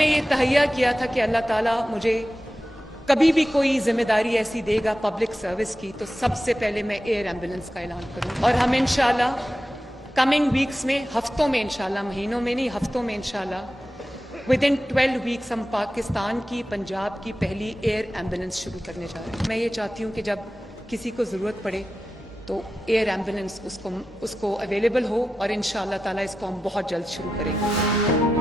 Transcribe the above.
मैंने ये तहैया किया था कि अल्लाह ताला मुझे कभी भी कोई जिम्मेदारी ऐसी देगा पब्लिक सर्विस की तो सबसे पहले मैं एयर एम्बुलेंस का ऐलान करूँ। और हम इंशाल्लाह कमिंग वीक्स में, हफ्तों में इंशाल्लाह, महीनों में नहीं, हफ्तों में इंशाल्लाह विदिन 12 वीक्स हम पाकिस्तान की, पंजाब की पहली एयर एम्बुलेंस शुरू करने जा रहे हैं। मैं ये चाहती हूँ कि जब किसी को ज़रूरत पड़े तो एयर एम्बुलेंस उसको अवेलेबल हो और इंशाल्लाह ताला इसको हम बहुत जल्द शुरू करेंगे।